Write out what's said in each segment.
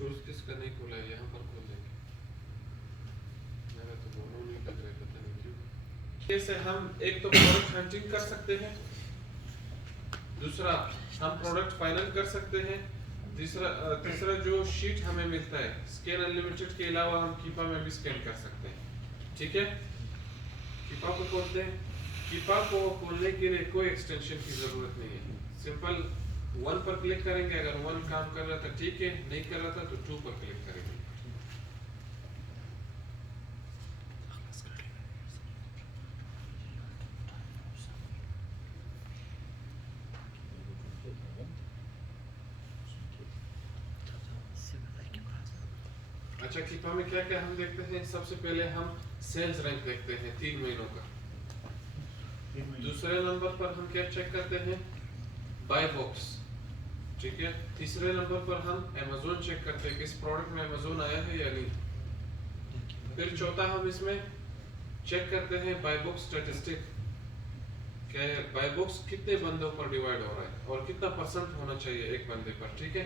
Choose किसका नहीं खोला है, यहाँ पर खोल देंगे। मेरा तो दोनों नहीं लग रहा, पता नहीं क्यों। जैसे हम एक तो प्रोडक्ट हंटिंग कर सकते हैं, दूसरा हम प्रोडक्ट फाइनल कर सकते हैं, तीसरा जो शीट हमें मिलता है स्कैन अनलिमिटेड के अलावा हम कीपा में भी स्कैन कर सकते हैं। ठीक है, कीपा को खोलते हैं। कीपा को खोलने के लिए कोई एक्सटेंशन की जरूरत नहीं है, सिंपल 1 पर क्लिक करेंगे। अगर 1 काम कर रहा था ठीक है, नहीं कर रहा था तो 2 पर क्लिक करेंगे। अच्छा, कीपा में क्या क्या हम देखते हैं? सबसे पहले हम सेल्स रैंक देखते हैं 3 महीनों का। दूसरे नंबर पर हम क्या चेक करते हैं? Buy box. ठीक है, तीसरे नंबर पर हम Amazon चेक करते हैं कि इस प्रोडक्ट में Amazon आया है या नहीं। फिर चौथा हम इसमें चेक करते हैं बाय बॉक्स स्टैटिस्टिक, क्या बाय बॉक्स कितने बंदों पर डिवाइड हो रहा है और कितना परसेंट होना चाहिए एक बंदे पर। ठीक है,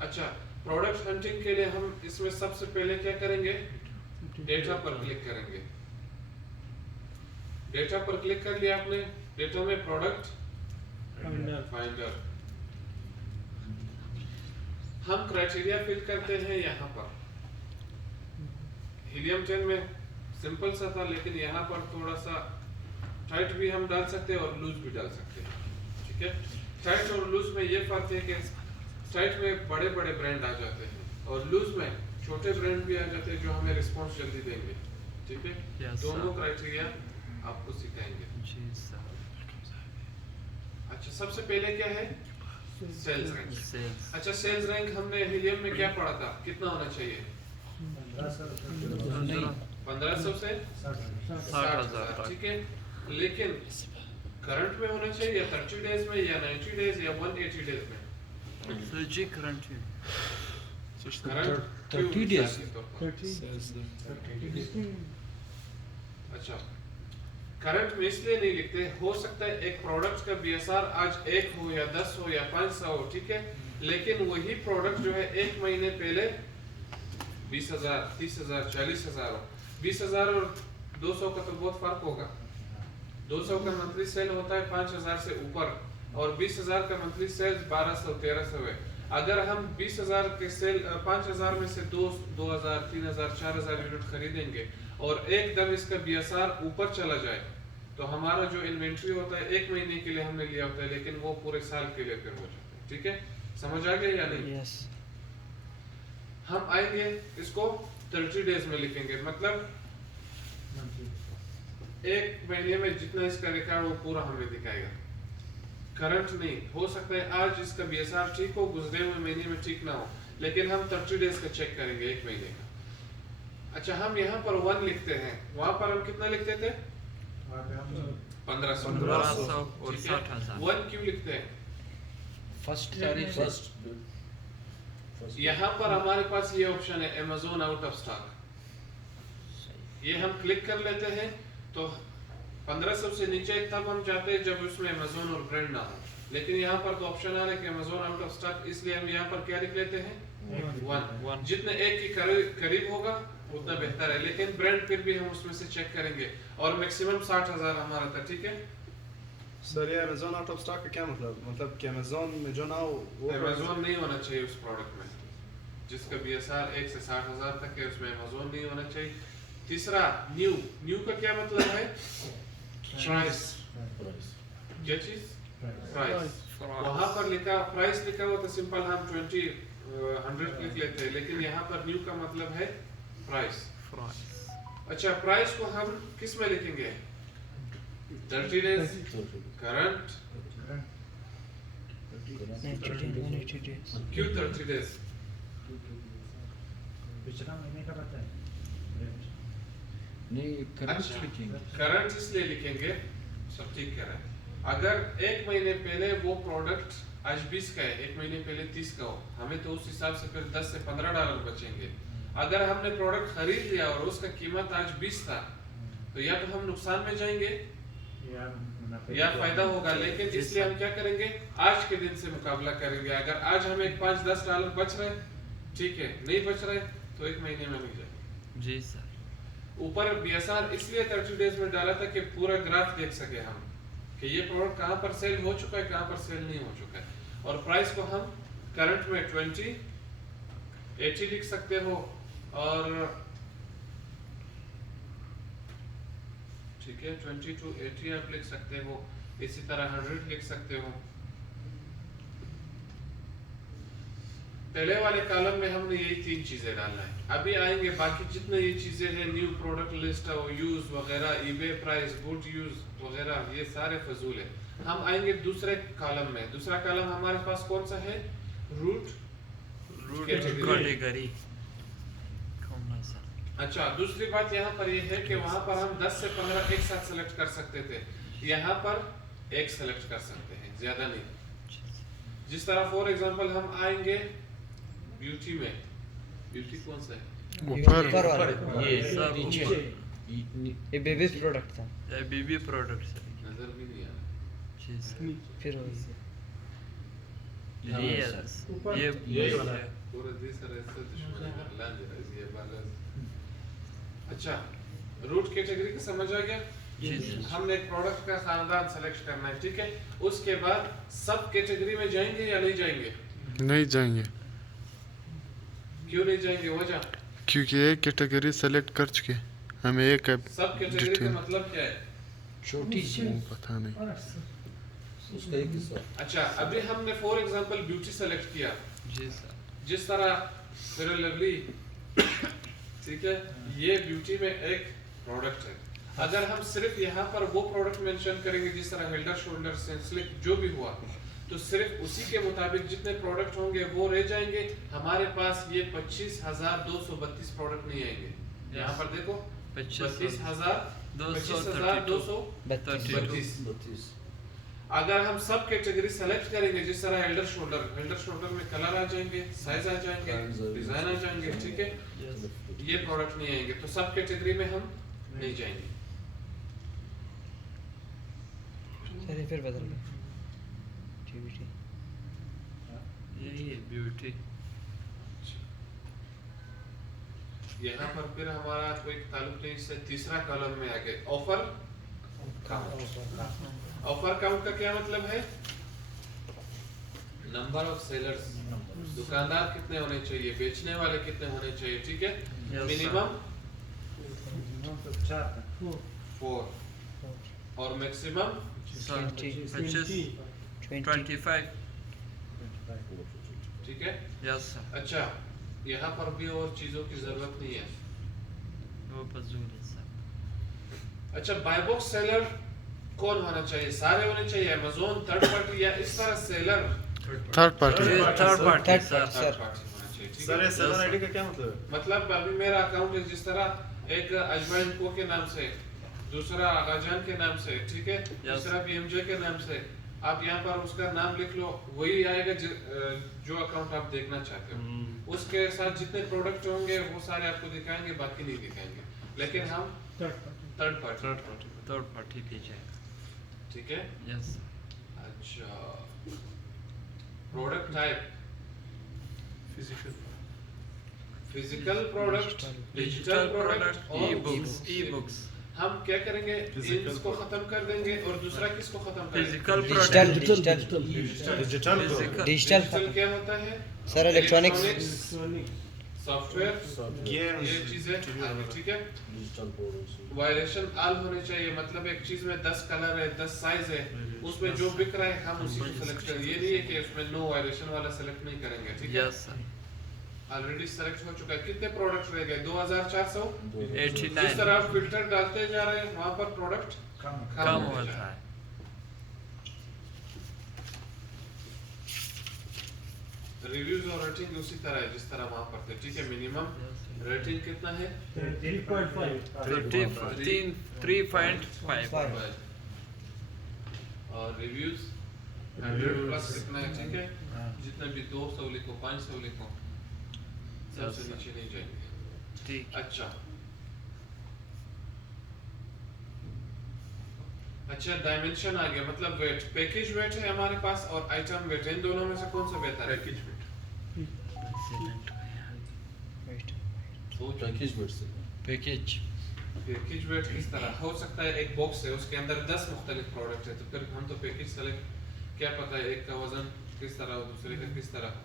अच्छा, प्रोडक्ट हंटिंग के लिए हम इसमें सबसे पहले क्या करेंगे? डेटा पर क्लिक करेंगे। डेटा पर क्लिक कर लिया आपने, डेटा में प्रोडक्ट फाइंडर, हम क्राइटेरिया फिल करते हैं यहाँ पर। हीलियम 10 में सिंपल सा था, लेकिन यहाँ पर थोड़ा सा टाइट भी हम डाल सकते हैं और लूज भी डाल सकते हैं। ठीक है, टाइट और लूज में ये फर्क है कि टाइट में बड़े बड़े ब्रांड आ जाते हैं और लूज में छोटे ब्रांड भी आ जाते हैं जो हमें रिस्पॉन्स जल्दी देंगे। ठीक है, दोनों क्राइटेरिया आपको सिखाएंगे। अच्छा, सबसे पहले क्या है? Sales rank. अच्छा, सेल्स रैंक हमने हीलियम में क्या पढ़ा था? कितना होना चाहिए? 1500 से 60,000। ठीक है, लेकिन करंट में होना चाहिए या 30 डेज में या 90 डेज या 180 डेज में? जी करंट 30 डेज। अच्छा, करंट में इसलिए नहीं लिखते, हो सकता है एक प्रोडक्ट का बीएसआर आज 1 हो या 10 हो या 500 हो। ठीक है, लेकिन वही प्रोडक्ट जो है 1 महीने पहले 20,000, 30,000, 40,000 हो। 20,000 और 200 का तो बहुत फर्क होगा। 200 का मंथली सेल होता है 5,000 से ऊपर और 20,000 का मंथली सेल 1200, 1300 है। अगर हम 20,000 के सेल 5,000 में से 2,000, 3,000, 4,000 यूनिट खरीदेंगे और एकदम इसका बीएसआर ऊपर चला जाए तो हमारा जो इन्वेंट्री होता है 1 महीने के लिए हमने लिया होता है, लेकिन वो पूरे साल के लिए फिर हो जाता है। ठीक है, समझ आ गया या नहीं? यस। हम आएंगे इसको 30 डेज में लिखेंगे, मतलब 1 महीने में जितना इसका रिकॉर्ड वो पूरा हमें दिखाएगा। करंट नहीं, हो सकता है आज इसका बीएसआर ठीक हो, गुजरे हुए महीने में ठीक ना हो, लेकिन हम 30 डेज का चेक करेंगे 1 महीने का। अच्छा, हम यहाँ पर 1 लिखते हैं, वहां पर हम कितना लिखते थे? 1500 और 60,000। 1 क्यों लिखते हैं? फर्स्ट तारीख यहाँ पर हमारे पास ये ऑप्शन है Amazon आउट ऑफ स्टॉक, ये हम क्लिक कर लेते हैं तो 1500 से नीचे तब हम जाते हैं जब उसमें Amazon और ब्रांड ना हो, लेकिन यहाँ पर तो ऑप्शन आ रहा है कि Amazon आउट ऑफ स्टॉक, इसलिए हम यहाँ पर क्या लिख लेते हैं? 1। जितने 1 के करीब होगा उतना बेहतर है, लेकिन ब्रांड फिर भी हम उसमें से चेक करेंगे और मैक्सिमम 60,000 हमारा था। ठीक है सर, ये Amazon आउट ऑफ स्टॉक का क्या मतलब कि Amazon में जो ना हो वो Amazon नहीं होना चाहिए उस प्रोडक्ट में, जिसका बीएसआर 1 से 60,000 तक है उसमें Amazon नहीं होना चाहिए। तीसरा, न्यू का क्या मतलब है? प्राइस। क्या चीज? प्राइस। वहां पर लिखा प्राइस लिखा हुआ तो सिंपल हम 100 लिख लेते हैं, लेकिन यहाँ पर न्यू का मतलब है प्राइस। अच्छा, प्राइस को हम किस में लिखेंगे? 30 डेज करंट। क्यों 30 डेज? पिछला महीने का पता है। नहीं, करंट अच्छा, लिखेंगे। करंट इसलिए लिखेंगे, सब ठीक कह रहे हैं। अगर एक महीने पहले वो प्रोडक्ट आज 20 का है, एक महीने पहले 30 का हो, हमें तो उस हिसाब से फिर 10 से $15 बचेंगे। अगर हमने प्रोडक्ट खरीद लिया और उसका कीमत आज 20 था, तो या तो हम नुकसान में जाएंगे या फायदा होगा। लेकिन इसलिए हम क्या करेंगे, आज के दिन से मुकाबला करेंगे। अगर आज हमें $5-10 बच रहे, ठीक है, नहीं बच रहे तो एक महीने में मिल जाए। जी सर। ऊपर बीएसआर इसलिए 30 डेज में डाला था कि पूरा ग्राफ देख सके हम कि ये प्रोडक्ट कहाँ पर सेल हो चुका है, कहाँ पर सेल नहीं हो चुका है। और प्राइस को हम करंट में 20, 80 लिख सकते हो, और ठीक है 20 to 80 आप लिख सकते हो। इसी तरह 100 लिख सकते हो। पहले वाले कॉलम में हमने यही 3 चीजें डालना है। अभी आएंगे बाकी जितने ये चीजें हैं, न्यू प्रोडक्ट लिस्ट और यूज वगैरह, ईबे प्राइस, गुड यूज वगैरह, ये सारे फजूल है। हम आएंगे दूसरे कॉलम में। दूसरा कॉलम हमारे पास कौन सा है? Root category. अच्छा, दूसरी बात यहाँ पर ये है कि वहां पर हम 10 से 15 एक साथ सेलेक्ट कर सकते थे, यहाँ पर एक सेलेक्ट कर सकते हैं, ज्यादा नहीं। जिस तरह फॉर एग्जांपल हम आएंगे ब्यूटी में, ब्यूटी कौन सा है? ऊपर वाला ये सब नीचे। ये बेबी प्रोडक्ट था। ये बेबी प्रोडक्ट सर। नजर भी नहीं आ रहा। जी सर। फिर वही ये यही वाला है। पूरा देश ऐसा दुश्मनी का ऐलान दे रहा है ये वाला। अच्छा, रूट कैटेगरी का समझ आ गया? जी सर। हमने एक प्रोडक्ट का खानदान सेलेक्ट करना है, ठीक है। उसके बाद सब कैटेगरी में जाएंगे या नहीं जाएंगे? नहीं जाएंगे, क्यों नहीं जाएंगे? वजह? क्योंकि एक कैटेगरी सेलेक्ट कर चुके, हमें एक है सब कैटेगरी का डिटेल मतलब क्या है? छोटी सी। पता नहीं। उसका एक हिस्सा। अच्छा, अभी हमने फॉर एग्जांपल ब्यूटी सेलेक्ट किया, जी सर। जिस तरह फेयर लवली, ठीक है, ये ब्यूटी में एक प्रोडक्ट है। अगर हम सिर्फ यहाँ पर वो प्रोडक्ट मेंशन करेंगे जिस तरह हेल्डर शोल्डर सेंसलिक जो भी हुआ, तो सिर्फ उसी के मुताबिक जितने प्रोडक्ट होंगे वो रह जाएंगे। हमारे पास ये 25,232 प्रोडक्ट नहीं आएंगे। यहाँ पर देखो 25,232। अगर हम सब कैटेगरी सेलेक्ट करेंगे जिस तरह हेल्डर शोल्डर में कलर आ जाएंगे, साइज आ जाएंगे, डिजाइन आ जाएंगे, ठीक है, ये प्रोडक्ट नहीं आएंगे, तो सब कैटेगरी में हम नहीं जाएंगे। चलिए फिर बदल गए। TBT। यही है ब्यूटी। यहाँ पर फिर हमारा कोई ताल्लुक नहीं, इससे तीसरा कॉलम में आ गए ऑफर काउंट। ऑफर काउंट का क्या मतलब है? नंबर ऑफ सेलर्स, दुकानदार कितने होने चाहिए, बेचने वाले कितने होने चाहिए, ठीक है। मिनिमम 4 और मैक्सिमम 25। ठीक है। Yes sir. अच्छा, यहाँ पर भी और चीजों की जरूरत नहीं है। वो फजूल है सर। अच्छा, बाय बॉक्स सेलर कौन होना चाहिए? सारे होने चाहिए, अमेज़न, थर्ड पार्टी, या इस तरह seller third party. Third party sir. Third party होना चाहिए, ठीक सर, है। ये सेलर आईडी का क्या मतलब है? मतलब अभी मेरा अकाउंट है, जिस तरह एक अजमैन को के नाम से, दूसरा आगाजान के नाम से, ठीक है, तीसरा बीएमजे के नाम से, आप यहाँ पर उसका नाम लिख लो, वही आएगा जो अकाउंट आप देखना चाहते हो। उसके साथ जितने प्रोडक्ट होंगे वो सारे आपको दिखाएंगे, बाकी नहीं दिखाएंगे। लेकिन हम थर्ड पार्टी पे जाएगा, ठीक है। यस। अच्छा, product type physical product, digital product और ई बुक्स। हम क्या करेंगे, इसको खत्म कर देंगे और दूसरा किसको खत्म करेंगे? फिजिकल डिजिटल डिजिटल क्या होता है? Sir electronics. सॉफ्टवेयर Games, ये चीजें TV आगे, वगैरह। ठीक है। डिजिटल प्रोडक्ट्स वायलेशन ऑल होने चाहिए, मतलब एक चीज में 10 कलर है, 10 साइज है, उसमें जो बिक रहा है हम उसी को सेलेक्ट करें। ये नहीं है कि उसमें नो वायलेशन वाला सेलेक्ट नहीं करेंगे, ठीक है। यस सर ऑलरेडी सेलेक्ट हो चुका है। कितने प्रोडक्ट रह गए? 2400। 89 जिस तरह आप फिल्टर डालते जा रहे हैं वहां पर प्रोडक्ट कम कम होता होता है। रिव्यूज और रेटिंग उसी तरह है जिस तरह वहां पर थे, ठीक है। मिनिमम रेटिंग कितना है? 3.5 और रिव्यूज 100 प्लस कितना है, ठीक है। जितने भी 200 लिखो, 500 लिखो, सबसे नीचे नहीं जाएंगे। ठीक अच्छा डायमेंशन आ गया, मतलब वेट। पैकेज वेट है हमारे पास और आइटम वेट, इन दोनों में से कौन सा बेहतर है? Package wait. पैकेज बेट से पैकेज पैकेज वेट किस तरह हो सकता है? एक बॉक्स है उसके अंदर 10 मुख्तलिफ प्रोडक्ट है, तो फिर हम तो पैकेज सेलेक्ट, क्या पता है एक का वजन किस तरह हो, दूसरे का किस तरह हो।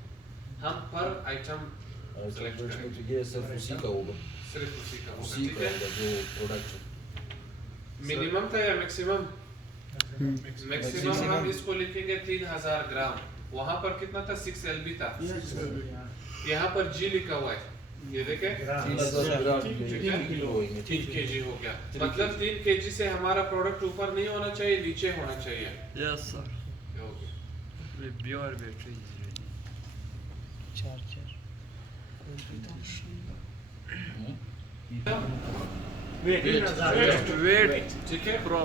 हम पर आइटम सेलेक्ट करेंगे, तो ये सिर्फ उसी का होगा, सिर्फ उसी का होगा, उसी ठीक का है। होगा जो प्रोडक्ट है। मिनिमम था या मैक्सिमम? मैक्सिमम हम इसको लिखेंगे 3000 ग्राम। वहां पर कितना था? 6 LB था। यहाँ पर G लिखा हुआ है, ये देखें 3000 ग्राम 3 किलो होंगे, 3 kg हो गया। मतलब 3 kg से हमारा प्रोडक्ट ऊपर नहीं होना चाहिए, नीचे होना चाहिए। यस सर ये हो गया। Pure battery is ready. Charger weight ठीक है। प्रो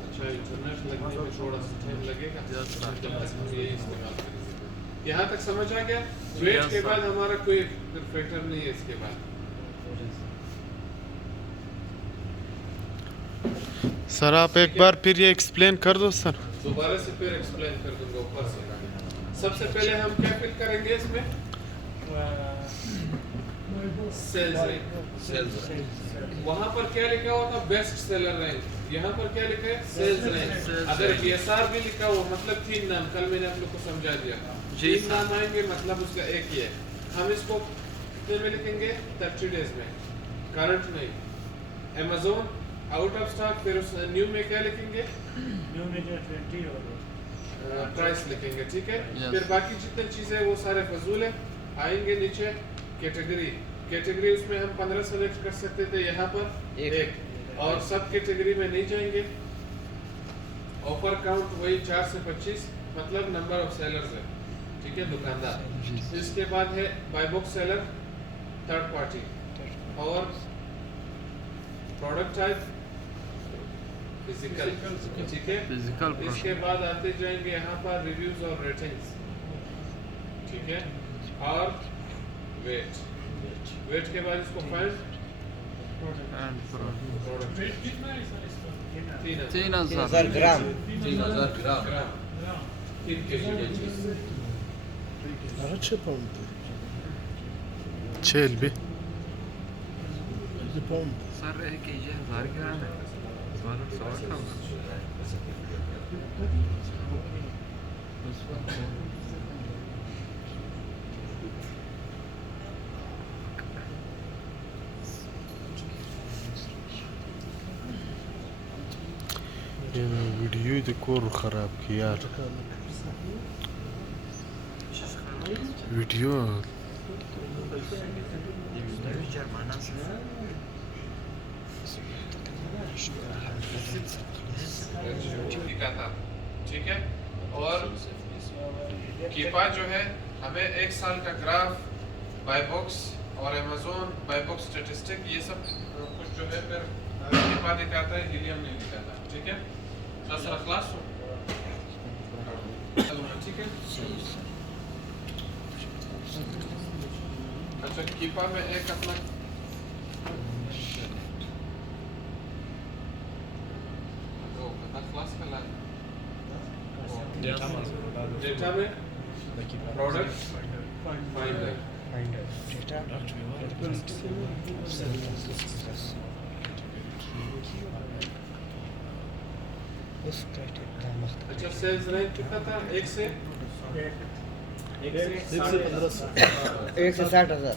अच्छा इंटरनेट लगने में थोड़ा सा टाइम लगेगा, ये इस्तेमाल करेंगे। यहाँ तक समझ आ गया? वेट के बाद हमारा कोई फिल्टर नहीं है इसके बाद। सर आप एक बार फिर ये एक्सप्लेन कर दो सर। दोबारा से फिर एक्सप्लेन कर दूंगा ऊपर से। सबसे पहले हम क्या फिल करेंगे इसमें? Sales rank. वहाँ पर क्या लिखा हुआ था? Best seller rank. यहाँ पर क्या लिखा है? Sales rank. अगर BSR भी लिखा हुआ मतलब 3 नाम, कल मैंने आप लोग को समझा दिया। 3 नाम आएंगे मतलब उसका एक ही है। हम इसको कितने में लिखेंगे? 30 डेज में, करंट नहीं। Amazon आउट ऑफ स्टॉक, फिर उस न्यू में क्या लिखेंगे? प्राइस लिखेंगे, ठीक है। फिर बाकी जितनी चीजें वो सारे फजूल है। आएंगे नीचे कैटेगरी, कैटेगरी उसमें हम 15 सेलेक्ट कर सकते थे, यहाँ पर एक, और सब कैटेगरी में नहीं जाएंगे। ऑफर काउंट वही 4 से 25, मतलब नंबर ऑफ सेलर्स है, ठीक है, दुकानदार। इसके बाद है buy box seller, third party, और प्रोडक्ट टाइप फिजिकल, ठीक है। फिजिकल इसके बाद आते जाएंगे यहाँ पर रिव्यूज और रेटिंग्स, ठीक है, और वेट। वेट के बाद इसको find and product 3000 gram 3000 gram 3 kg चीज। 6 LB सर 1 kg 1000 ग्राम है। 1200 का ये वीडियो ही तो कोर खराब किया यार। वीडियो जर्माना से लिखा था, ठीक है। और कीपा जो है हमें 1 साल का ग्राफ, बाय बॉक्स और अमेज़न बाय बॉक्स स्टैटिस्टिक, ये सब कुछ जो है फिर कीपा दिखाता है, हीलियम नहीं दिखाता, ठीक है। सर क्लास ठीक है। अच्छा कीपा में एक अपना क्लास का लाइन डेटा में प्रोडक्ट फाइंडर, उस क्राइटेरिया मुख्तलिफ अच्छा सेल्स रैंक कितना था? 1 से 1500 1 से 60,000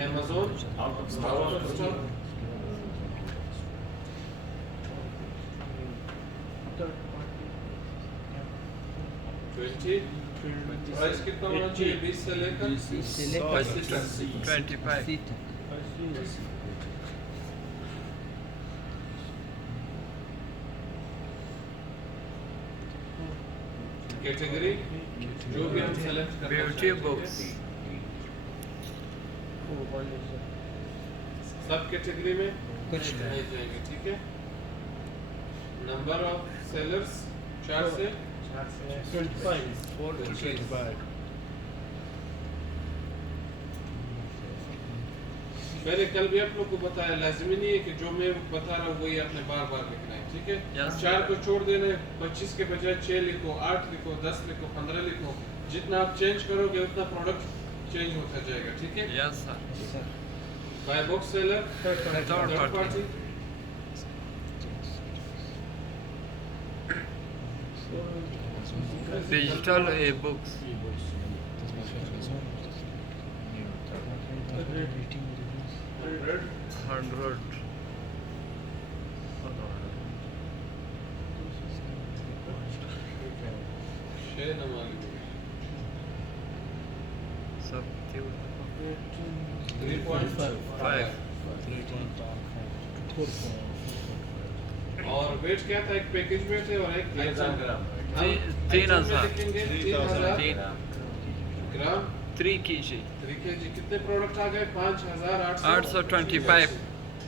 Amazon out of stock. Price कितना होना चाहिए? 20 से लेकर 25 कैटेगरी जो भी हम सेलेक्ट करना ब्यूटी चाहेंगे। बुक्स सब कैटेगरी में कुछ नहीं जाएंगे, ठीक है। नंबर ऑफ सेलर्स 4 से 25 4 to 25 मैंने कल भी आप लोग को बताया, लाजमी नहीं है कि जो मैं बता रहा हूँ वही आपने बार बार लिखना है, ठीक है। Yes. 4 को छोड़ देना है, 25 के बजाय 6 लिखो, 8 लिखो, 10 लिखो, 15 लिखो। जितना आप चेंज करोगे उतना प्रोडक्ट चेंज होता जाएगा, ठीक है। Yes sir buy box seller Third third party digital e books 100 6 number सब 3.5 और वेट क्या था? एक पैकेज वेट है और एक 3000 ग्राम। 3000 लिखेंगे 3000 ग्राम 3 kg 3 kg। कितने प्रोडक्ट आ गए? 825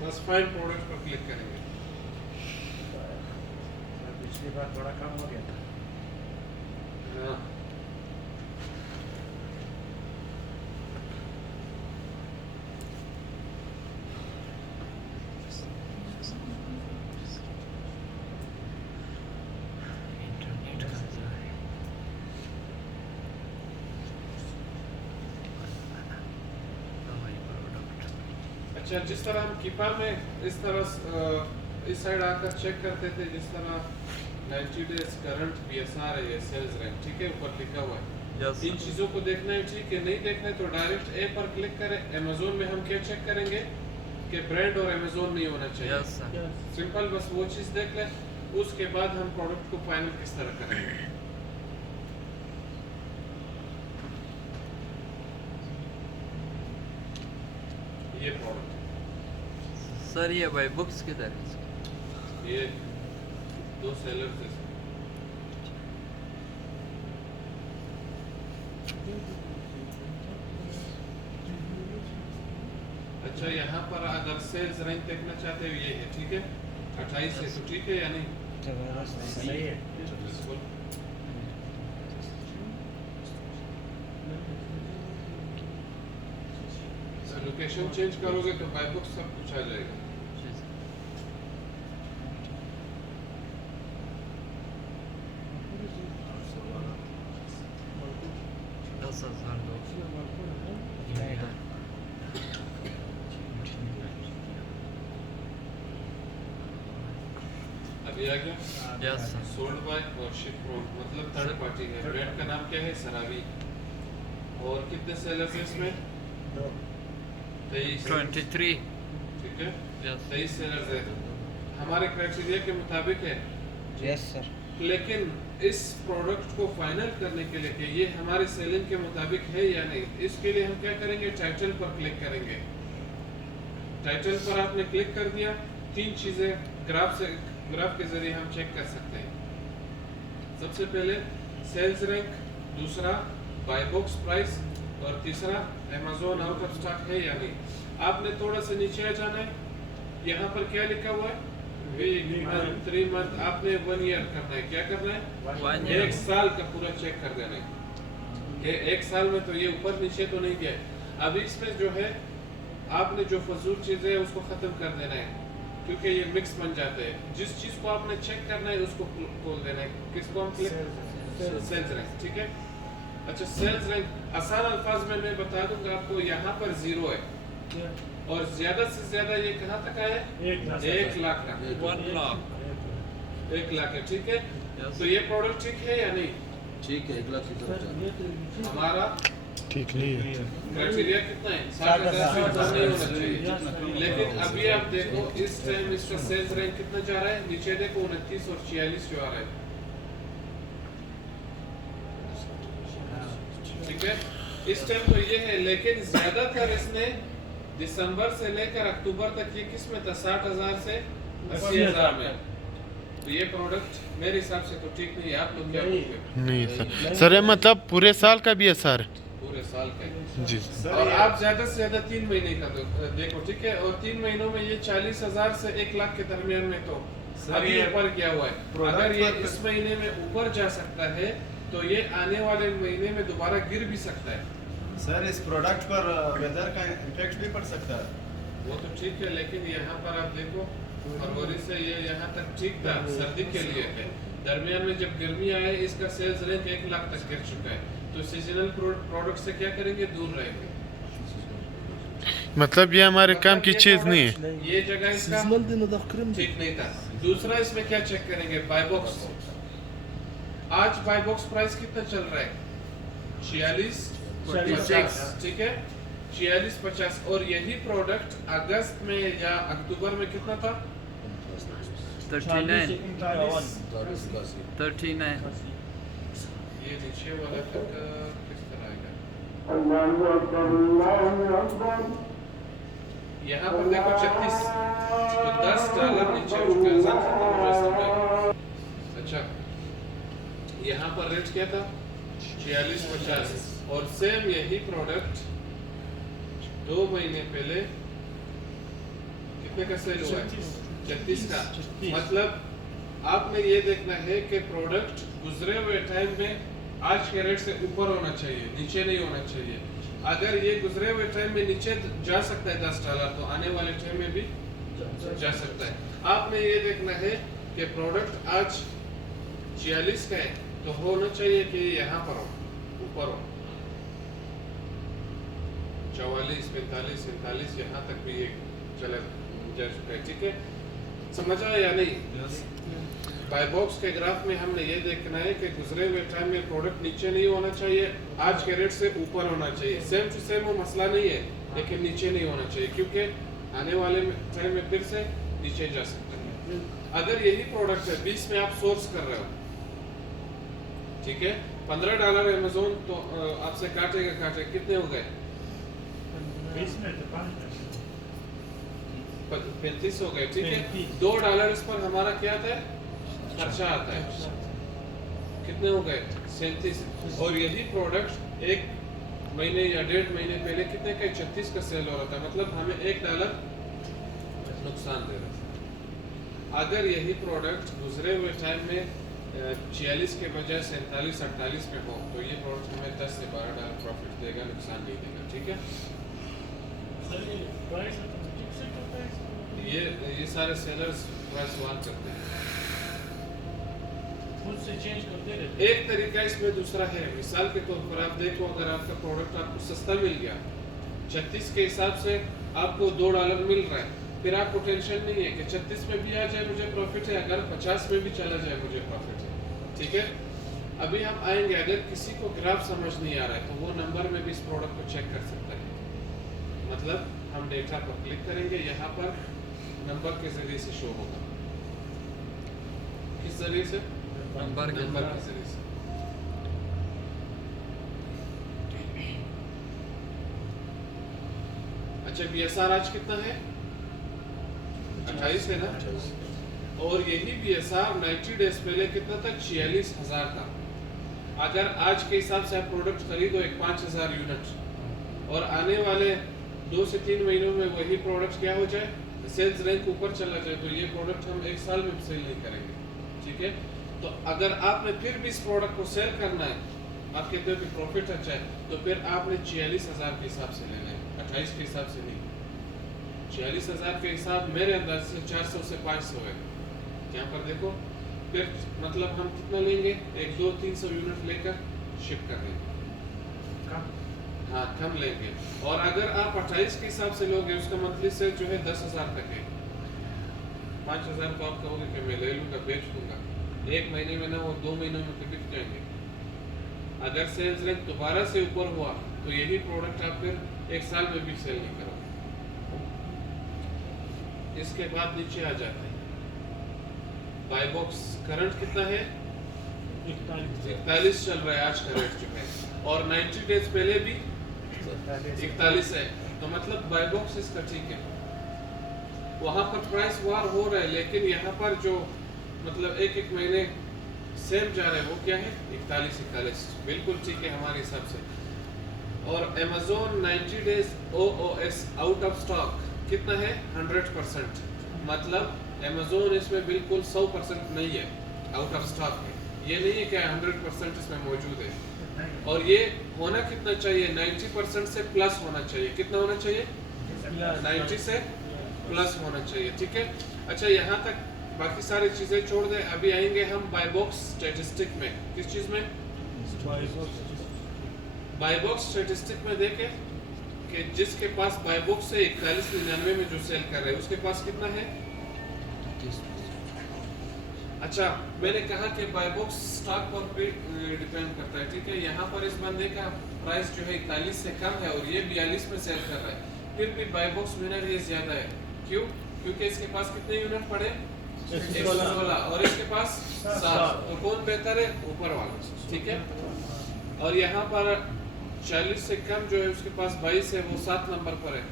बस फाइंड प्रोडक्ट पर क्लिक करेंगे। पिछली बार थोड़ा कम हो गया था। हाँ। अच्छा, जिस तरह हम कीपा में इस तरह इस साइड आकर चेक करते थे, जिस तरह 90 डेज करंट बीएसआर है, ये सेल्स रैंक, ठीक है, ऊपर लिखा हुआ है। यस इन चीज़ों को देखना है, ठीक है। नहीं देखना है तो डायरेक्ट ए पर क्लिक करें। अमेजोन में हम क्या चेक करेंगे कि ब्रांड और अमेजोन नहीं होना चाहिए। यस सर सिंपल, बस वो चीज़ देख लें, उसके बाद हम प्रोडक्ट को फाइनल किस तरह करेंगे। ये प्रोडक्ट, सर ये भाई बुक्स किधर है? ये 2 सेलर्स है। अच्छा, यहाँ पर अगर सेल्स रैंक देखना चाहते हो, ये है, ठीक है। 28 है तो ठीक है या नहीं? जबरदस्त सही है। बिल्कुल। लोकेशन चेंज करोगे तो बाय बुक सब कुछ आ जाएगा। अभी आ गया। यस सर सोल्ड बाय और शिप फ्रॉम, मतलब थर्ड पार्टी है। ब्रांड का नाम क्या है? सरावी। और कितने सेलर्स हैं इसमें? 23। 23 ठीक है, यस 23 सेलर्स है। हमारे क्राइटेरिया के मुताबिक है, यस सर लेकिन इस प्रोडक्ट को फाइनल करने के लिए कि ये हमारे सेलिंग के मुताबिक है या नहीं, इसके लिए हम क्या करेंगे? टाइटल पर क्लिक करेंगे। टाइटल पर आपने क्लिक कर दिया, 3 चीज़ें ग्राफ के जरिए हम चेक कर सकते हैं। सबसे पहले सेल्स रैंक, दूसरा बाय बॉक्स प्राइस और तीसरा अमेजोन आउट ऑफ स्टॉक है या नहीं। आपने थोड़ा सा नीचे आ जाना है, यहाँ पर क्या लिखा हुआ है? Week, month, 3 month. आपने 1 ईयर करना है। क्या करना है? 1 year 1 साल का पूरा चेक कर देना है कि 1 साल में तो ये ऊपर नीचे तो नहीं गया है। अब इसमें जो है आपने जो फजूल चीज़ें है उसको ख़त्म कर देना है, क्योंकि ये मिक्स बन जाते हैं। जिस चीज़ को आपने चेक करना है उसको खोल देना है। किसको हम क्लिक? सेल्स रैंक, ठीक है। अच्छा, सेल्स रैंक आसान अल्फाज में मैं बता दूंगा आपको, यहाँ पर 0 है। और ज्यादा से ज्यादा ये कहाँ तक आया? 1 लाख तक। 1 लाख 1 लाख है, ठीक है। तो ये प्रोडक्ट ठीक है या नहीं? ठीक है 1 लाख की तरफ जाना। हमारा ठीक नहीं है। क्राइटेरिया कितना है? 60,000 से ऊपर नहीं होना चाहिए। लेकिन अभी आप देखो इस टाइम इसका सेल्स रैंक कितना जा रहा है? नीचे देखो 29 और 46 जो आ रहा है, ठीक है। इस टाइम तो ये है, लेकिन ज्यादातर इसने दिसंबर से लेकर अक्टूबर तक ये किस में था? 60,000 से 80,000 में। तो ये प्रोडक्ट मेरे हिसाब से तो ठीक नहीं है। आप लोग क्या बोलते हो? नहीं सर, सर ये मतलब पूरे साल का भी है सर? पूरे साल का है। जी और आप ज्यादा से ज्यादा 3 महीने का देखो, ठीक है। और 3 महीनों में ये 40,000 से 1 लाख के दरमियान में तो अभी ऊपर गया हुआ है। अगर ये इस महीने में ऊपर जा सकता है तो ये आने वाले महीने में दोबारा गिर भी सकता है। सर इस प्रोडक्ट पर वेदर का इम्पैक्ट भी पड़ सकता है। वो तो ठीक है, लेकिन यहाँ पर आप देखो फरवरी से ये यहाँ तक ठीक था, सर्दी के लिए है। दरमियान में जब गर्मी आए इसका सेल्स रैंक 1 लाख तक गिर चुका है। तो सीजनल प्रोडक्ट से क्या करेंगे? दूर रहेंगे। मतलब ये हमारे काम की चीज नहीं है। ये जगह इसका ठीक नहीं था। दूसरा इसमें क्या चेक करेंगे? Buy box. आज बाय बॉक्स प्राइस कितना चल रहा है? 46.50, ठीक है। 46.50। और यही प्रोडक्ट अगस्त में या अक्टूबर में कितना था? 39 ये नीचे वाला तक किस तरह आएगा? यहाँ पर देखो 36, तो $10 नीचे हो चुका है। अज़ान खत्म हो रहा है समय। अच्छा, यहाँ पर रेट क्या था? 46.50। और सेम यही प्रोडक्ट 2 महीने पहले कितने का सेल हुआ है? 36 का। मतलब आपने ये देखना है कि प्रोडक्ट गुजरे हुए टाइम में आज के रेट से ऊपर होना चाहिए, नीचे नहीं होना चाहिए। अगर ये गुजरे हुए टाइम में नीचे जा सकता है $10, तो आने वाले टाइम में भी जा सकता है। आपने ये देखना है कि प्रोडक्ट आज 46 का है तो होना चाहिए कि यहाँ पर हो, ऊपर हो। 44, 45, 47 यहाँ तक भी ये चला जा चुका है, ठीक है। समझ आया या नहीं? बाय बॉक्स के ग्राफ में हमने ये देखना है कि गुजरे हुए टाइम में प्रोडक्ट नीचे नहीं होना चाहिए, आज के रेट से ऊपर होना चाहिए। सेम टू सेम वो मसला नहीं है, लेकिन नीचे नहीं होना चाहिए, क्योंकि आने वाले टाइम में फिर से नीचे जा सकता है। अगर यही प्रोडक्ट है 20 में आप सोर्स कर रहे हो, ठीक है, $15 अमेज़न तो आपसे काटेगा कितने हो गए? 35 हो गए, ठीक है। $2 इस पर हमारा क्या आता है? खर्चा आता है। कितने हो गए? 37। और यही प्रोडक्ट 1 महीने या 1.5 महीने पहले कितने का? 36 का सेल हो रहा था। मतलब हमें $1 नुकसान दे रहा था। अगर यही प्रोडक्ट गुजरे हुए टाइम में 46 के बजाय 47-48 में हो तो ये प्रोडक्ट हमें $10 से $12 प्रॉफिट देगा, नुकसान नहीं देगा, ठीक है। ये सारे सेलर्स प्राइस वार करते हैं, एक तरीका इसमें दूसरा है। मिसाल के तौर पर आप देखो, अगर आपका प्रोडक्ट आपको सस्ता मिल गया 36 के हिसाब से आपको $2 मिल रहा है, फिर आपको टेंशन नहीं है कि 36 में भी आ जाए मुझे प्रॉफिट है, अगर 50 में भी चला जाए मुझे प्रॉफिट है, ठीक है। अभी हम आएंगे, अगर किसी को ग्राफ समझ नहीं आ रहा है तो वो नंबर में भी इस प्रोडक्ट को चेक कर सकता है। मतलब हम डेटा पर क्लिक करेंगे, यहाँ पर नंबर के जरिए से शो होगा। किस जरिए से? नंबर के जरिए से। अच्छा, BSR आज कितना है? 28 है ना। और यही BSR 90 डेज पहले कितना था? 46,000 था। अगर आज के हिसाब से आप प्रोडक्ट खरीदो 5,000 यूनिट और आने वाले 2 से 3 महीनों में वही प्रोडक्ट क्या हो जाए, सेल्स रैंक ऊपर चला जाए, तो ये प्रोडक्ट हम 1 साल में सेल नहीं करेंगे, ठीक है। तो अगर आपने फिर भी इस प्रोडक्ट को सेल करना है, आप कहते हो कि प्रॉफिट अच्छा है, तो फिर आपने 46,000 के हिसाब से लेना है, 28 के हिसाब से नहीं। 46,000 के हिसाब मेरे अंदाज से 400 से 500 है। यहाँ पर देखो, फिर मतलब हम कितना लेंगे? 1, 2, 300 यूनिट लेकर शिप कर देंगे। हाँ कम लेंगे। और अगर आप 28 के हिसाब से लोगे उसका मंथली सेल जो है 10,000 तक है। 5,000 को आप कहोगे कि मैं ले लूँगा बेच दूंगा, एक महीने में ना वो 2 महीनों में बिक जाएंगे। अगर सेल्स रेट दोबारा से ऊपर हुआ तो यही प्रोडक्ट आप फिर 1 साल में भी सेल नहीं करोगे। इसके बाद नीचे आ जाते हैं बाय बॉक्स। करंट कितना है? 41 चल रहा है आज का रेट जो है, और 90 डेज पहले भी 41 है, तो मतलब बाय बॉक्स इसका ठीक है। वहां पर प्राइस वार हो रहा है, लेकिन यहाँ पर जो मतलब एक महीने सेम जा रहे हैं वो क्या है? 41 बिल्कुल ठीक है हमारे हिसाब से। और Amazon 90 days OOS out of stock कितना है? 100%। मतलब Amazon इसमें बिल्कुल 100% नहीं है, आउट ऑफ स्टॉक है। ये नहीं है कि 100% इसमें मौजूद है। और ये होना कितना चाहिए? 90% से प्लस होना चाहिए। कितना होना चाहिए? 90 से प्लस होना चाहिए, ठीक है। अच्छा, यहाँ तक बाकी सारी चीजें छोड़ दे, अभी आएंगे हम बाय बॉक्स स्टैटिस्टिक में। किस चीज में? बाय बॉक्स स्टैटिस्टिक में देखें कि जिसके पास बाय बॉक्स से 41.99 में जो सेल कर रहे हैं उसके पास कितना है? अच्छा, मैंने कहा कि बाय बॉक्स स्टॉक पर भी डिपेंड करता है, ठीक है। यहाँ पर इस बंदे का प्राइस जो है 41 से कम है और ये 42 में सेल कर रहा है, फिर भी बाय बॉक्स विनर ये ज्यादा है। क्यों? क्योंकि इसके पास कितने यूनिट पड़े? 116, और इसके पास 7। तो कौन बेहतर है? ऊपर वाला, ठीक है। और यहाँ पर 40 से कम जो है उसके पास 22 है, वो 7 नंबर पर है।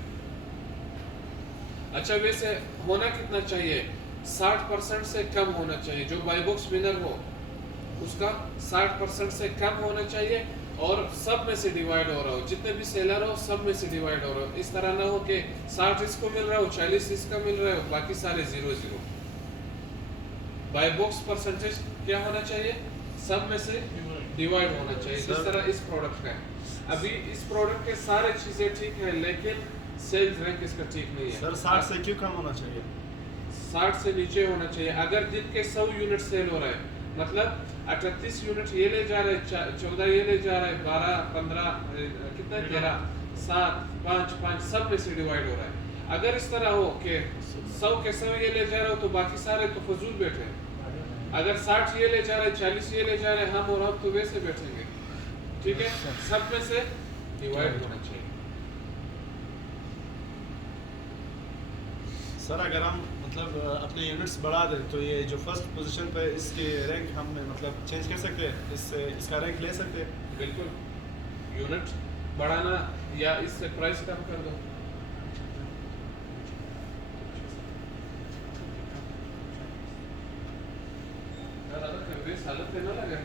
अच्छा, वैसे होना कितना चाहिए? 60% से कम होना चाहिए। जो बाय बॉक्स विनर हो उसका 60% से कम होना चाहिए, और सब में से डिवाइड हो रहा हो, जितने भी सेलर हो सब में से डिवाइड हो रहा हो। इस तरह ना हो कि 60 इसको मिल रहा हो, 40 इसका मिल रहा हो, बाकी सारे 0-0। बाय बॉक्स परसेंटेज क्या होना चाहिए? सब में से डिवाइड होना चाहिए, जिस तरह इस प्रोडक्ट का है। अभी इस प्रोडक्ट के सारे चीजें ठीक है, लेकिन सेल्स रैंक इसका ठीक नहीं है। सर 60 से क्यों कम होना चाहिए? 60 से नीचे होना चाहिए। अगर दिन के 100 यूनिट सेल हो रहा है, मतलब 38 यूनिट ये ले जा रहे हैं, 14 ये ले जा रहे हैं, 12, 15 कितना 13, 7, 5, 5 सब में से डिवाइड हो रहा है। अगर इस तरह हो कि 100 के 100 ये ले जा रहे हो तो बाकी सारे तो फजूल बैठे हैं। अगर 60 ये ले जा रहे हैं, 40 ये ले जा रहे हैं, हम और हम तो वैसे बैठेंगे, ठीक है। सब में से डिवाइड होना चाहिए। सर अगर हम मतलब अपने यूनिट्स बढ़ा दें तो ये जो फर्स्ट पोजीशन पे इसके रैंक हम मतलब चेंज कर सकते हैं, इससे इसका रैंक ले सकते हैं? बिल्कुल, यूनिट बढ़ाना या इससे प्राइस कम कर दो। हालत ना लगे।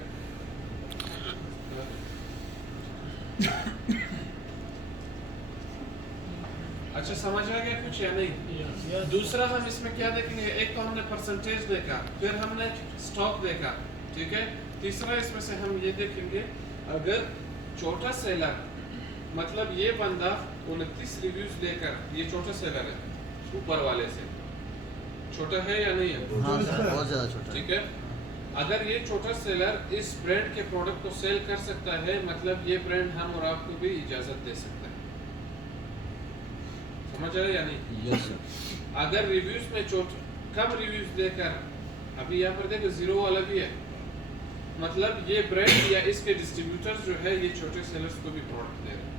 अच्छा, समझ आ गया कुछ या नहीं? दूसरा हम इसमें क्या देखेंगे? एक तो हमने परसेंटेज देखा, फिर हमने स्टॉक देखा, ठीक है। तीसरा इसमें से हम ये देखेंगे, अगर छोटा सेलर, मतलब ये बंदा 29 रिव्यूज लेकर, ये छोटा सेलर है, ऊपर वाले से छोटा है या नहीं है? हाँ सर, बहुत ज़्यादा छोटा, ठीक है। अगर ये छोटा सेलर इस ब्रांड के प्रोडक्ट को सेल कर सकता है, मतलब ये ब्रांड हम और आपको भी इजाजत दे सकता है। समझ रहे या नहीं? Yes sir. अगर रिव्यूज में कम रिव्यूज देकर, अभी यहाँ पर देखो 0 वाला भी है, मतलब ये ब्रांड या इसके डिस्ट्रीब्यूटर्स जो है ये छोटे सेलर्स को भी प्रोडक्ट दे रहे हैं।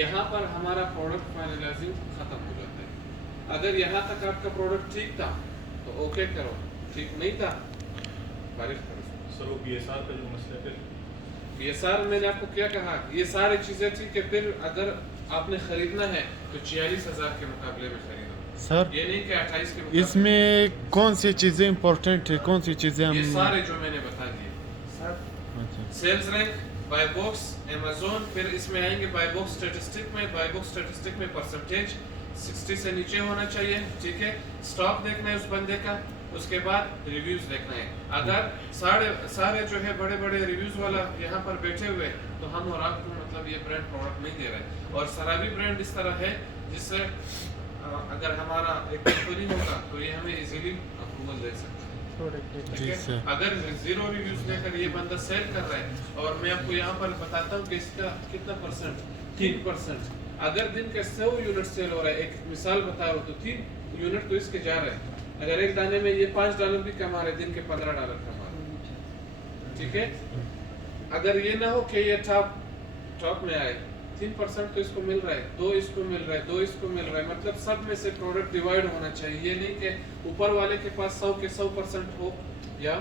यहाँ पर हमारा प्रोडक्ट फाइनलाइजिंग खत्म हो जाता है। अगर यहाँ तक आपका प्रोडक्ट ठीक था तो ओके करो, ठीक नहीं था बारिश करो। सर वो BSR का जो मसला है, BSR मैंने आपको क्या कहा, ये सारी चीजें ठीक है। फिर अगर आपने खरीदना है तो 46,000 के मुकाबले में खरीदो सर। ये नहीं कि 28 के मुकाबले। इसमें कौन सी चीज़ें इम्पोर्टेंट है, कौन सी चीज़ें हम? ये सारे जो मैंने बता दिए, sales rank, buy box, Amazon, फिर इसमें आएंगे बाय बॉक्स स्टैटिस्टिक में। बाय बॉक्स स्टैटिस्टिक में परसेंटेज 60 से नीचे होना चाहिए, ठीक है। स्टॉक देखना है उस बंदे का, उसके बाद रिव्यूज देखना है। अगर सारे जो है बड़े बड़े रिव्यूज वाला यहाँ पर बैठे हुए, तो हम और आपको मतलब ये ब्रांड प्रोडक्ट नहीं दे रहे। और सराबी ब्रांड इस तरह है जिससे अगर हमारा एक कंपनी होगा तो ये हमें इजीली अप्रूवल दे सकता है। ठीक जी है? सर। अगर 0 रिव्यूज लेकर ये बंदा सेल कर रहा है और मैं आपको यहाँ पर बताता हूँ कि इसका कितना परसेंट, 3%। अगर दिन का 100 यूनिट सेल हो रहा है, एक मिसाल बता रहा हूँ, तो 3 यूनिट तो इसके जा रहे हैं। अगर एक दाने में ये $5 भी कमा रहे, दिन के $15 कमा रहे, ठीक है? अगर ये ना हो कि ये टॉप में आए, 3% तो इसको मिल रहा है, 2 इसको मिल रहा है, 2 इसको मिल रहा है, मतलब सब में से प्रोडक्ट डिवाइड होना चाहिए। ये नहीं कि ऊपर वाले के पास 100 के 100% हो या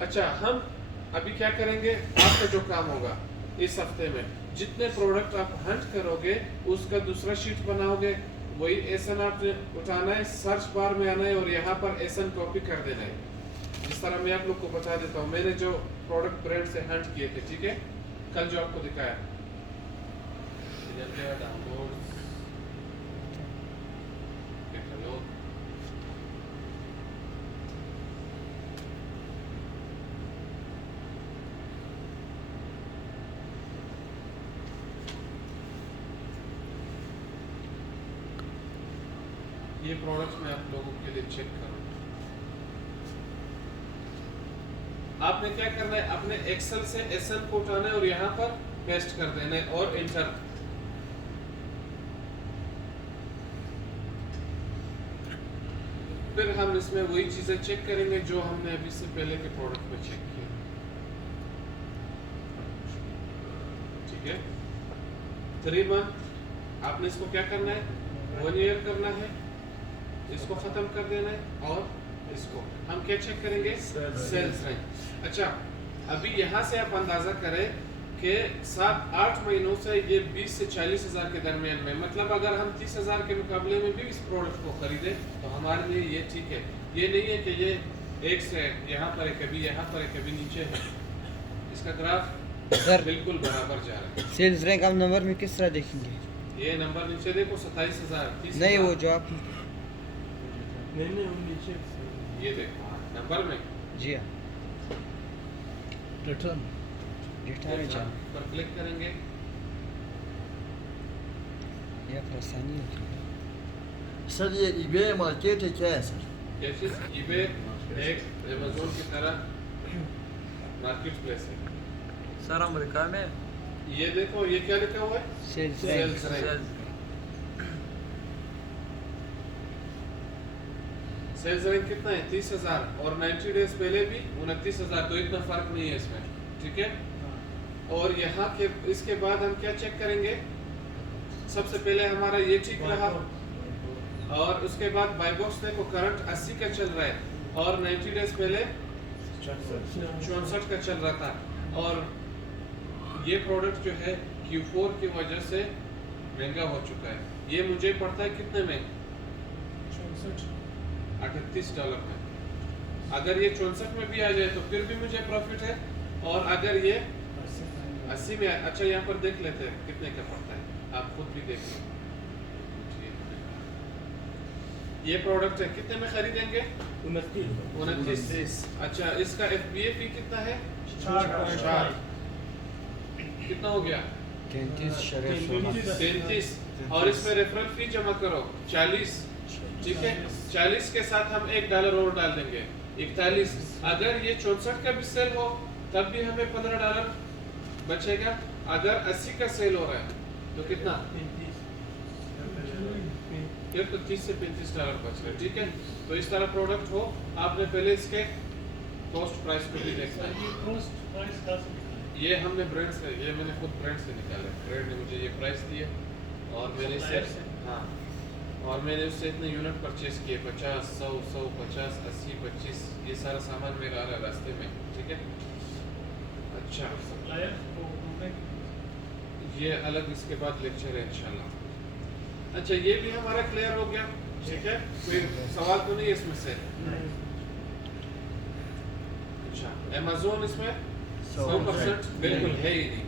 अच्छा। हम अभी क्या करेंगे, आपका जो काम होगा इस हफ्ते में, जितने प्रोडक्ट आप हंट करोगे उसका दूसरा शीट बनाओगे, वही एसन आपने उठाना है, सर्च बार में आना है और यहाँ पर एसन कॉपी कर देना है। जिस तरह मैं आप लोग को बता देता हूँ, मैंने जो प्रोडक्ट ब्रांड से हंट किए थे, ठीक है, कल जो आपको दिखाया, ये प्रोडक्ट्स मैं आप लोगों के लिए चेक करूंगा। आपने क्या करना है, अपने एक्सेल से एसएन को उठाना है और यहाँ पर पेस्ट कर देना है और एंटर। फिर हम इसमें वही चीजें चेक करेंगे जो हमने अभी से पहले के प्रोडक्ट में चेक किया, ठीक है। 3 मंथ आपने इसको क्या करना है, 1 ईयर करना है, इसको खत्म कर देना है और इसको हम क्या चेक करेंगे, सेल्स रैंक। अच्छा, अभी यहाँ से आप अंदाजा करें कि 7-8 महीनों से ये 20 से 40 हज़ार के दरमियान में, मतलब अगर हम 30 हज़ार के मुकाबले में भी इस प्रोडक्ट को खरीदें तो हमारे लिए ये ठीक है। ये नहीं है कि ये एक से यहाँ पर है, कभी यहाँ पर है, कभी नीचे है। इसका ग्राफ सर बिल्कुल बराबर जा रहा है। सेल्स रैंक आप नंबर में किस तरह देखेंगे? ये नंबर नीचे देखो, 27,000, 30,000। नहीं, वो जो आप ये देखो, हाँ, नंबर में जी हाँ रिटर्न पर क्लिक करेंगे। ये आसानी होती है। सर ये ईबे मार्केट है क्या है सर? ये चीज ईबे एक अमेज़न की तरह मार्केट प्लेस है। सर अमेरिका में ये देखो, ये क्या लिखा हुआ है, sales sales rank. Rank. Sales rank कितना है, 30,000, और 90 डेज पहले भी 29,000, तो इतना फर्क नहीं है इसमें, ठीक है। और यहाँ के इसके बाद हम क्या चेक करेंगे, सबसे पहले हमारा ये ठीक रहा, और उसके बाद बाय बॉक्स देखो करंट 80 का चल रहा है और 90 डेज पहले 64 का चल रहा था। और ये प्रोडक्ट जो है Q4 की वजह से महंगा हो चुका है। ये मुझे पड़ता है कितने में, $38 में। अगर ये 64 में भी आ जाए तो फिर भी मुझे प्रॉफिट है, और अगर ये 80 में, अच्छा यहाँ पर देख लेते हैं कितने का पड़ता है, आप खुद भी देख लो। ये प्रोडक्ट है, कितने में खरीदेंगे, 29। अच्छा, इसका FBA फी कितना है, 4। कितना हो गया, 33, और इसमें रेफरल फी जमा करो 40, ठीक है। 40 के साथ हम $1 और डाल देंगे, 41। अगर ये 64 का भी सेल हो तब भी हमें $15 बचेगा। अगर 80 का सेल हो रहा है तो कितना, फिर तो 30 से $35 बच रहे, ठीक है। तो इस तरह प्रोडक्ट हो, आपने पहले इसके कॉस्ट प्राइस को भी देखना है। ये हमने ब्रांड से, ये मैंने खुद ब्रांड से निकाला, ब्रांड ने मुझे ये प्राइस दिए और मैंने इससे, हाँ, और मैंने उससे इतने यूनिट परचेज किए, 50, 100, 50, 80, 25, ये सारा सामान मेरा आ रहा है रास्ते में, ठीक है। अच्छा, ये अलग इसके बाद लेक्चर है इंशाल्लाह। अच्छा, ये भी हमारा क्लियर हो गया, ठीक है, कोई सवाल तो नहीं है इसमें से। अच्छा, अमेज़न इसमें 100% बिल्कुल है ही नहीं।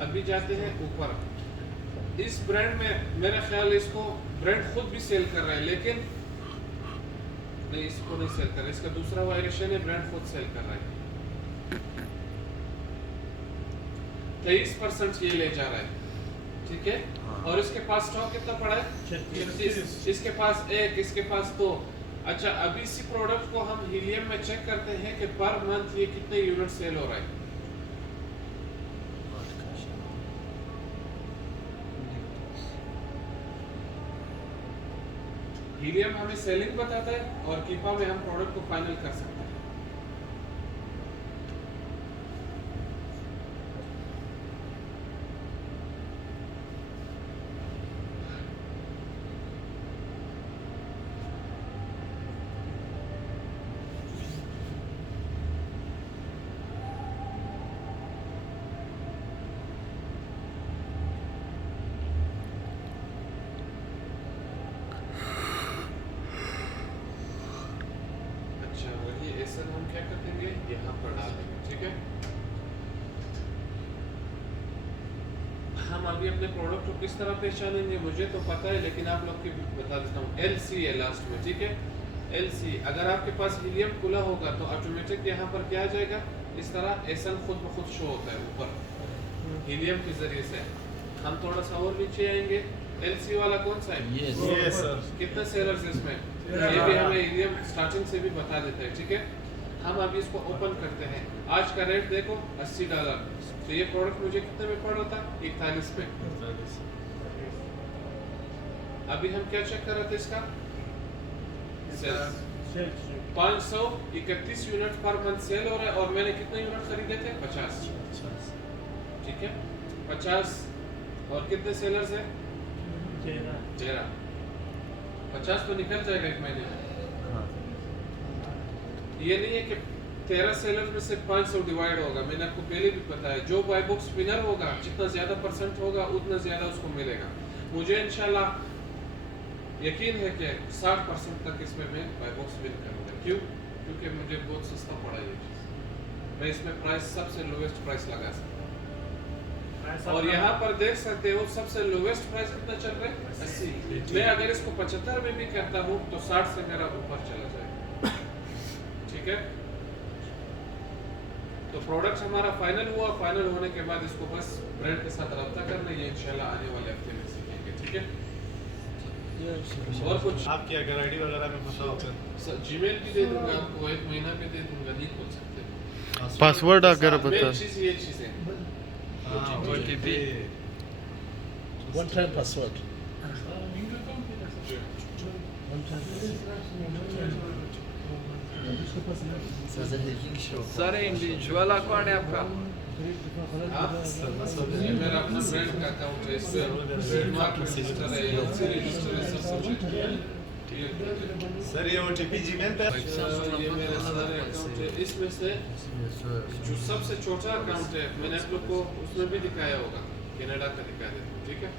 अभी जाते हैं ऊपर, इस ब्रांड में मेरा ख्याल इसको ब्रांड खुद भी सेल कर रहा है, लेकिन नहीं, इसको नहीं सेल कर रहा है, इसका दूसरा वायरेशन है, ब्रांड खुद सेल कर रहा है। 23% ये ले जा रहा है, ठीक है। और इसके पास स्टॉक कितना पड़ा है, 36। इसके पास 1, इसके पास 2, अच्छा, अब इसी प्रोडक्ट को हम हीलियम में चेक करते हैं कि पर मंथ ये कितने यूनिट सेल हो रहा है। हीलियम हमें सेलिंग बताता है और कीपा में हम प्रोडक्ट को फाइनल कर सकते हैं। अच्छा, वही एसएन हम क्या कर देंगे, यहाँ पर डाल देंगे। ठीक है, हम अभी अपने प्रोडक्ट को किस तरह पहचानेंगे मुझे तो पता है, लेकिन आप लोग को बता देता हूँ। LC है लास्ट में। ठीक है, LC अगर आपके पास हीलियम खुला होगा तो ऑटोमेटिक यहाँ पर क्या आ जाएगा, इस तरह एसएन खुद ब खुद शो होता है ऊपर हीलियम के जरिए से। हम थोड़ा सा और नीचे आएंगे। LC वाला कौन सा है? ये सर कितने सेलर्स इसमें, ये भी हमें हीलियम स्टार्टिंग से भी बता देता है। ठीक है, हम अभी इसको ओपन करते हैं। आज का रेट देखो $80। तो ये प्रोडक्ट मुझे कितने में पड़ रहा था? 41 में। अभी हम क्या चेक कर रहे थे इसका sales. 531 unit per month sale हो रहा है और मैंने कितने यूनिट खरीदे थे? 50। ठीक है, 50 और कितने सेलर्स है? 13। 50 तो निकल जाएगा एक महीने में। ये नहीं है कि 13 सेलर में से 500 डिवाइड होगा। मैंने आपको पहले भी बताया, जो बाय बॉक्स विनर होगा जितना ज्यादा परसेंट होगा उतना ज्यादा उसको मिलेगा। मुझे इंशाल्लाह यकीन है कि 60% तक इसमें मैं बाय बॉक्स विन करूंगा। क्यों? क्योंकि मुझे बहुत सस्ता पड़ा ये चीज। मैं इसमें प्राइस सबसे लोवेस्ट प्राइस लगा सकता हूँ। और यहाँ पर देख सकते हो सबसे लोवेस्ट प्राइस कितना चल रहा है? 80। मैं अगर इसको 75 में भी करता हूँ तो 60 से मेरा ऊपर चला जाएगा। ठीक है, तो प्रोडक्ट हमारा फाइनल हुआ। फाइनल होने के बाद इसको बस ब्रांड के साथ रब्ता करना, ये इंशाल्लाह आने वाले हफ्ते में सीखेंगे। ठीक है, और कुछ आपकी अगर आईडी वगैरह में पता हो तो जीमेल भी दे दूंगा आपको, 1 महीना भी दे दूंगा, नहीं खोल सकते। पासवर्ड अगर बता। मेन चीज ये चीज है। OTP One time password. There's a hacking show. Sir individual account है आपका? ये मेरा अपना ब्रांड का अकाउंट है, इसमें मार्केट रजिस्टर है, LC रजिस्टर है, सब कुछ है। सर ये OTP जीमेल पे ये मेरे सारे अकाउंट है। इसमें से जो सबसे छोटा अकाउंट है मैंने आप लोग को उसमें भी दिखाया होगा, कनाडा का दिखा देता हूँ। ठीक है,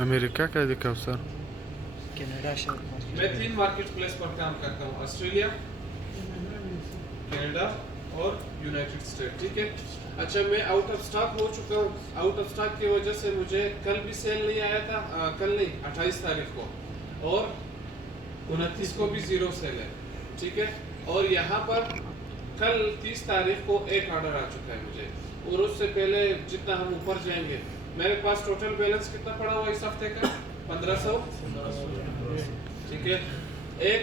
अमेरिका का दिखाओ सर। कनाडा शायद मैं 3 मार्केट प्लेस पर काम करता हूँ, ऑस्ट्रेलिया, कनाडा और यूनाइटेड स्टेट। ठीक है, अच्छा मैं आउट ऑफ स्टॉक हो चुका हूँ। आउट ऑफ स्टॉक की वजह से मुझे कल भी सेल नहीं आया था, कल नहीं 28 तारीख को, और 29 को भी 0 सेल है। ठीक है, और यहाँ पर कल 30 तारीख को एक ऑर्डर आ चुका है मुझे, और उससे पहले जितना हम ऊपर जाएंगे मेरे पास टोटल बैलेंस कितना पड़ा हुआ इस हफ्ते का? 1500। ठीक है, एक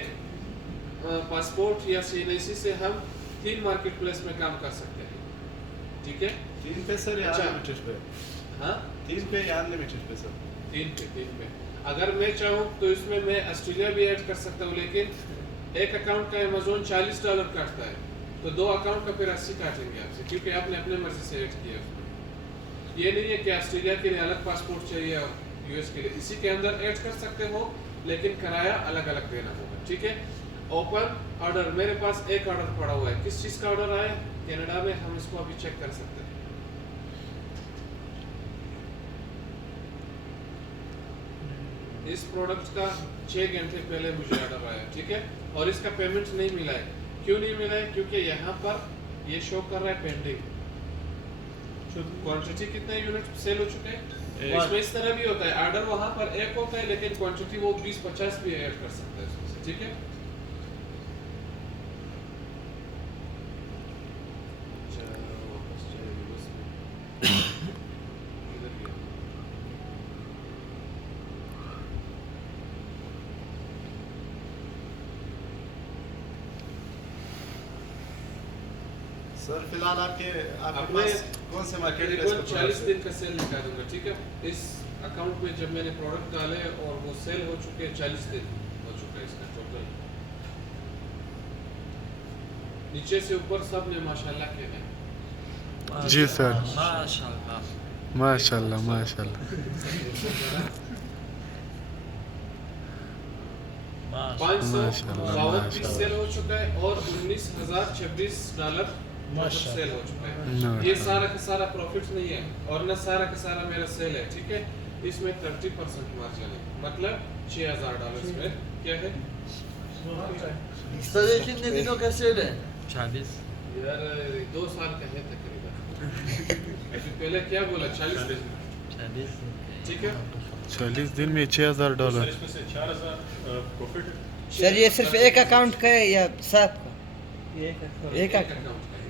पासपोर्ट या CNIC से हम 3 मार्केट प्लेस में काम कर सकते हैं। ठीक है, 3 पे सर या अच्छा। अनलिमिटेड पे? हाँ 3 पे या अनलिमिटेड पे सर? 3 पे। अगर मैं चाहूँ तो इसमें मैं ऑस्ट्रेलिया भी ऐड कर सकता हूँ, लेकिन एक अकाउंट का अमेजोन $40 काटता है, तो 2 अकाउंट का फिर 80 काटेंगे आपसे, क्योंकि आपने अपने मर्जी से ऐड किया उसमें। ये नहीं है कि ऑस्ट्रेलिया के लिए अलग पासपोर्ट चाहिए और US के लिए, इसी के अंदर ऐड कर सकते हो, लेकिन किराया अलग अलग देना होगा। ठीक है, ओपन ऑर्डर मेरे पास एक ऑर्डर पड़ा हुआ है। किस चीज़ का ऑर्डर आया? कनाडा में। हम इसको अभी चेक कर सकते हैं। इस प्रोडक्ट का 6 घंटे पहले मुझे ऑर्डर आया। ठीक है, और इसका पेमेंट नहीं मिला है। क्यों नहीं मिला है? क्योंकि यहाँ पर ये शो कर रहा है पेंडिंग। क्वांटिटी कितने यूनिट सेल हो चुके हैं? इसमें इस तरह भी होता है, ऑर्डर वहाँ पर एक होता है लेकिन क्वांटिटी वो 20-50 भी ऐड कर सकता है इसमें से। ठीक है, सर फिलहाल आपके अब पास कौन से मार्केट तकरीबन 40 दिन का सेल निकाल दूंगा, ठीक है। इस अकाउंट में जब मैंने प्रोडक्ट डाले और वो सेल हो चुके 40 दिन हो चुका है इसका टोटल। नीचे से ऊपर सब ने माशाल्लाह किया है। जी सर, माशाल्लाह माशाल्लाह माशाल्लाह। 552 पीस सेल हो चुका है और $19,026 सेल हो चुका है। ये सारा का सारा प्रॉफिट नहीं है और न सारा का सारा मेरा सेल है, ठीक है। इसमें 30% मार्जिन है, मतलब $6,000 में क्या है सर ये कितने दिनों का सेल है? 40 यार, 2 साल का है तकरीबन। अभी पहले क्या बोला, 40 दिन, 40 ठीक है। 40 दिन में $6,000। सर इसमें से 4,000 प्रॉफिट है। सर ये सिर्फ एक अकाउंट का है या सात का? एक एक अकाउंट। अकाउंट का है।